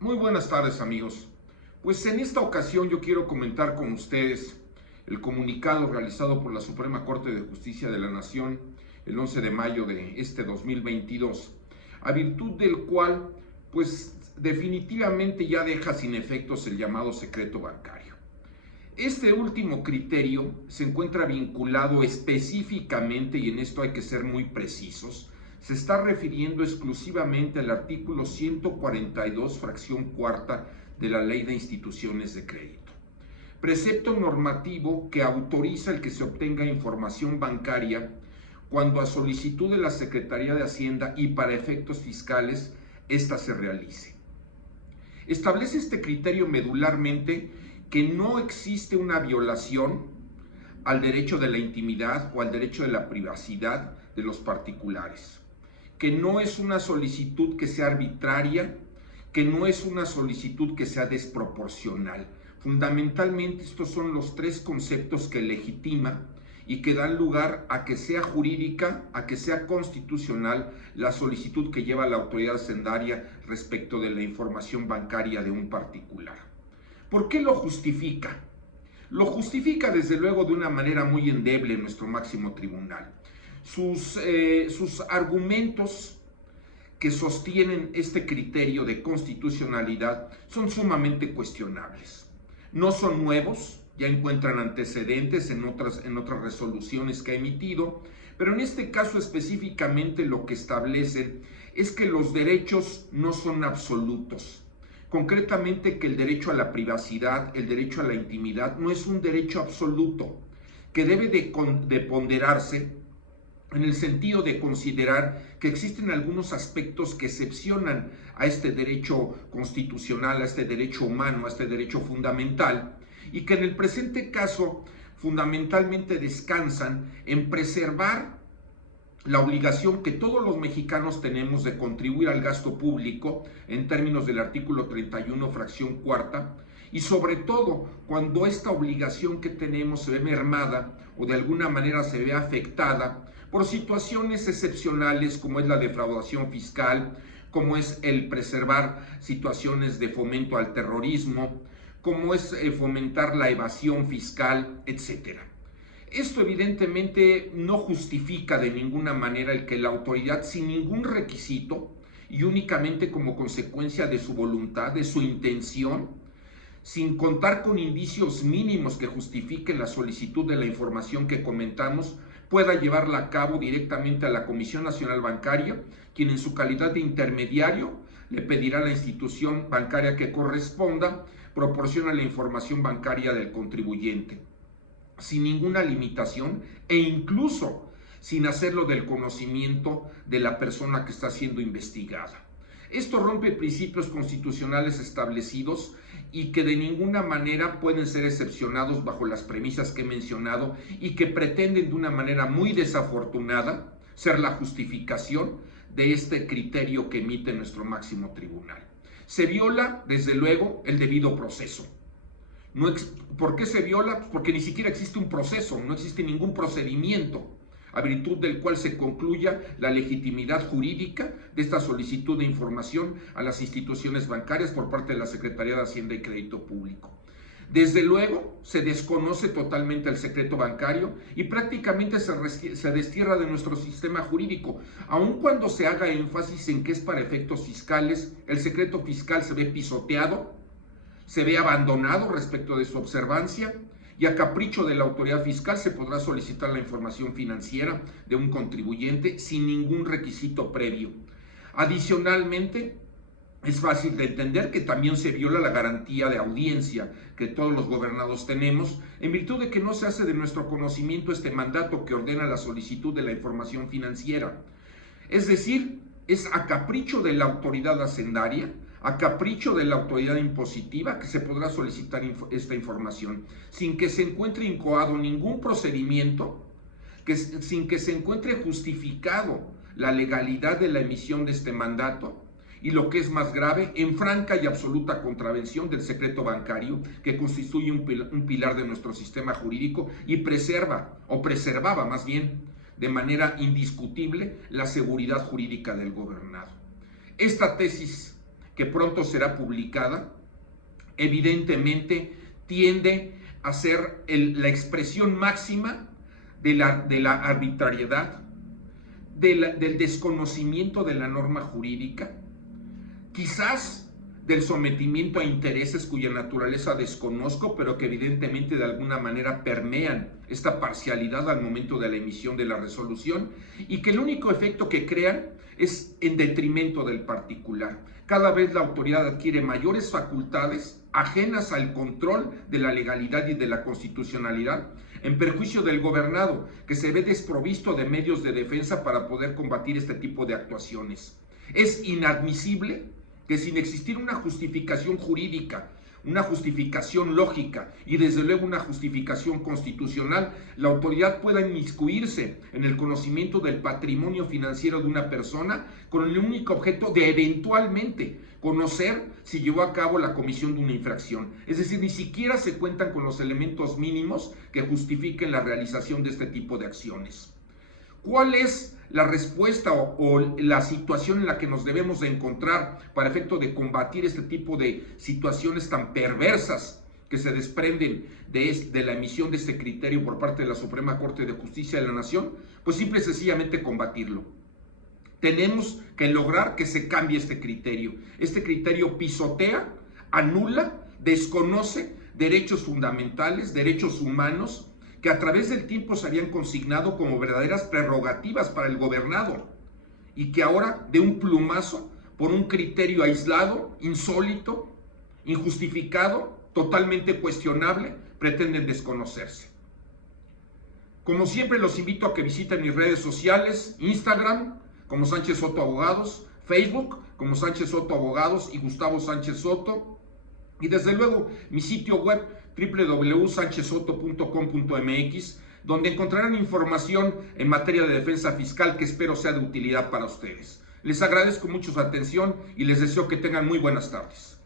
Muy buenas tardes, amigos. Pues en esta ocasión yo quiero comentar con ustedes el comunicado realizado por la Suprema Corte de Justicia de la Nación el 11 de mayo de este 2022, a virtud del cual pues definitivamente ya deja sin efectos el llamado secreto bancario. Este último criterio se encuentra vinculado específicamente, y en esto hay que ser muy precisos, se está refiriendo exclusivamente al artículo 142, fracción cuarta de la Ley de Instituciones de Crédito. Precepto normativo que autoriza el que se obtenga información bancaria cuando a solicitud de la Secretaría de Hacienda y para efectos fiscales ésta se realice. Establece este criterio medularmente que no existe una violación al derecho de la intimidad o al derecho de la privacidad de los particulares, que no es una solicitud que sea arbitraria, que no es una solicitud que sea desproporcional. Fundamentalmente estos son los tres conceptos que legitima y que dan lugar a que sea jurídica, a que sea constitucional la solicitud que lleva la autoridad hacendaria respecto de la información bancaria de un particular. ¿Por qué lo justifica? Lo justifica desde luego de una manera muy endeble en nuestro máximo tribunal. Sus argumentos que sostienen este criterio de constitucionalidad son sumamente cuestionables. No son nuevos, ya encuentran antecedentes en otras resoluciones que ha emitido, pero en este caso específicamente lo que establecen es que los derechos no son absolutos. Concretamente que el derecho a la privacidad, el derecho a la intimidad, no es un derecho absoluto, que debe de ponderarse en el sentido de considerar que existen algunos aspectos que excepcionan a este derecho constitucional, a este derecho humano, a este derecho fundamental, y que en el presente caso fundamentalmente descansan en preservar la obligación que todos los mexicanos tenemos de contribuir al gasto público en términos del artículo 31, fracción cuarta, y sobre todo cuando esta obligación que tenemos se ve mermada o de alguna manera se ve afectada por situaciones excepcionales como es la defraudación fiscal, como es el preservar situaciones de fomento al terrorismo, como es fomentar la evasión fiscal, etcétera. Esto evidentemente no justifica de ninguna manera el que la autoridad sin ningún requisito y únicamente como consecuencia de su voluntad, de su intención, sin contar con indicios mínimos que justifiquen la solicitud de la información que comentamos, pueda llevarla a cabo directamente a la Comisión Nacional Bancaria, quien en su calidad de intermediario le pedirá a la institución bancaria que corresponda proporcione la información bancaria del contribuyente, sin ninguna limitación e incluso sin hacerlo del conocimiento de la persona que está siendo investigada. Esto rompe principios constitucionales establecidos y que de ninguna manera pueden ser excepcionados bajo las premisas que he mencionado y que pretenden de una manera muy desafortunada ser la justificación de este criterio que emite nuestro máximo tribunal. Se viola, desde luego, el debido proceso. No, ¿por qué se viola? Pues porque ni siquiera existe un proceso, no existe ningún procedimiento a virtud del cual se concluya la legitimidad jurídica de esta solicitud de información a las instituciones bancarias por parte de la Secretaría de Hacienda y Crédito Público. Desde luego, se desconoce totalmente el secreto bancario y prácticamente se destierra de nuestro sistema jurídico. Aun cuando se haga énfasis en que es para efectos fiscales, el secreto fiscal se ve pisoteado, se ve abandonado respecto de su observancia, y a capricho de la autoridad fiscal se podrá solicitar la información financiera de un contribuyente sin ningún requisito previo. Adicionalmente, es fácil de entender que también se viola la garantía de audiencia que todos los gobernados tenemos, en virtud de que no se hace de nuestro conocimiento este mandato que ordena la solicitud de la información financiera. Es decir, es a capricho de la autoridad hacendaria, a capricho de la autoridad impositiva que se podrá solicitar esta información, sin que se encuentre incoado ningún procedimiento, sin que se encuentre justificado la legalidad de la emisión de este mandato, y lo que es más grave, en franca y absoluta contravención del secreto bancario, que constituye un pilar de nuestro sistema jurídico y preservaba más bien, de manera indiscutible la seguridad jurídica del gobernado. Esta tesis que pronto será publicada, evidentemente tiende a ser la expresión máxima de la arbitrariedad, del desconocimiento de la norma jurídica, quizás del sometimiento a intereses cuya naturaleza desconozco, pero que evidentemente de alguna manera permean esta parcialidad al momento de la emisión de la resolución, y que el único efecto que crean es en detrimento del particular. Cada vez la autoridad adquiere mayores facultades ajenas al control de la legalidad y de la constitucionalidad, en perjuicio del gobernado, que se ve desprovisto de medios de defensa para poder combatir este tipo de actuaciones. Es inadmisible que sin existir una justificación jurídica, una justificación lógica y desde luego una justificación constitucional, la autoridad pueda inmiscuirse en el conocimiento del patrimonio financiero de una persona con el único objeto de eventualmente conocer si llevó a cabo la comisión de una infracción. Es decir, ni siquiera se cuentan con los elementos mínimos que justifiquen la realización de este tipo de acciones. ¿Cuál es la respuesta o la situación en la que nos debemos de encontrar para efecto de combatir este tipo de situaciones tan perversas que se desprenden de la emisión de este criterio por parte de la Suprema Corte de Justicia de la Nación? Pues simple y sencillamente combatirlo. Tenemos que lograr que se cambie este criterio. Este criterio pisotea, anula, desconoce derechos fundamentales, derechos humanos, que a través del tiempo se habían consignado como verdaderas prerrogativas para el gobernado y que ahora de un plumazo, por un criterio aislado, insólito, injustificado, totalmente cuestionable, pretenden desconocerse. Como siempre, los invito a que visiten mis redes sociales: Instagram como Sánchez Soto Abogados, Facebook como Sánchez Soto Abogados y Gustavo Sánchez Soto, y desde luego mi sitio web www.sanchezsoto.com.mx, donde encontrarán información en materia de defensa fiscal que espero sea de utilidad para ustedes. Les agradezco mucho su atención y les deseo que tengan muy buenas tardes.